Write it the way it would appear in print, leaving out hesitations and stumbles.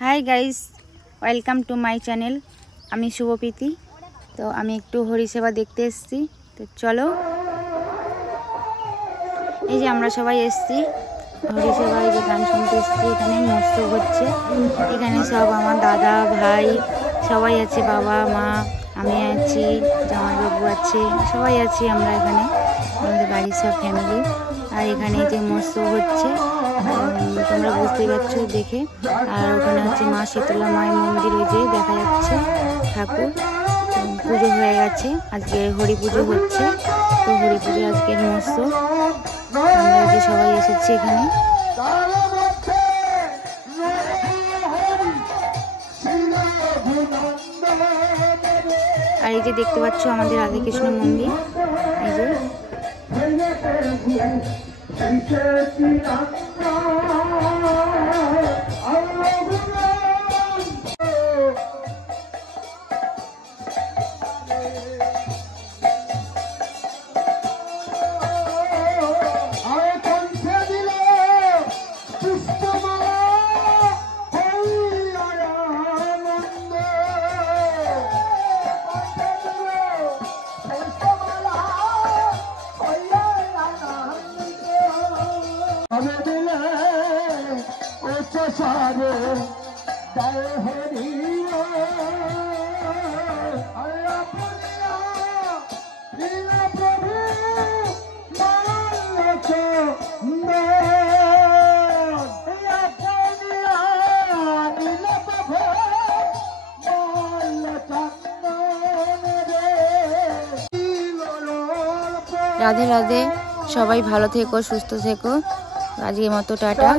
High guys welcome to my channel आमी शुभप्रीति। तो आमी एकटू हरिसेवा देखते एसेছি। तो चलो এই যে আমরা সবাই এসেছি হরিসেবা, এই যে গান শুনতে এসেছি। এখানে মৎস্য হচ্ছে, এখানে সব আমার দাদা ভাই সবাই আছে, বাবা মা আমি আছি, জামাইবাবু আছে, সবাই আছি আমরা এখানে, আমাদের বাড়ির সব ফ্যামিলি। আর এখানে যে মৎস্য হচ্ছে তোমরা বুঝতে পারছো দেখে। আর ওখানে হচ্ছে মা শীতলা মায়ের মন্দির, ওই যে দেখা যাচ্ছে ঠাকুর। পুজো হয়ে গেছে, আজকে হরি পুজো হচ্ছে। তো হরি পুজো আজকের মৎস্য, আমরা যে সবাই এসেছি এখানে। আর এই যে দেখতে পাচ্ছ আমাদের রাধাকৃষ্ণ মন্দির, এই যে राधे राधे, सबाई भालो থেকো, সুস্থ থেকো। আজকের মতো টাটা।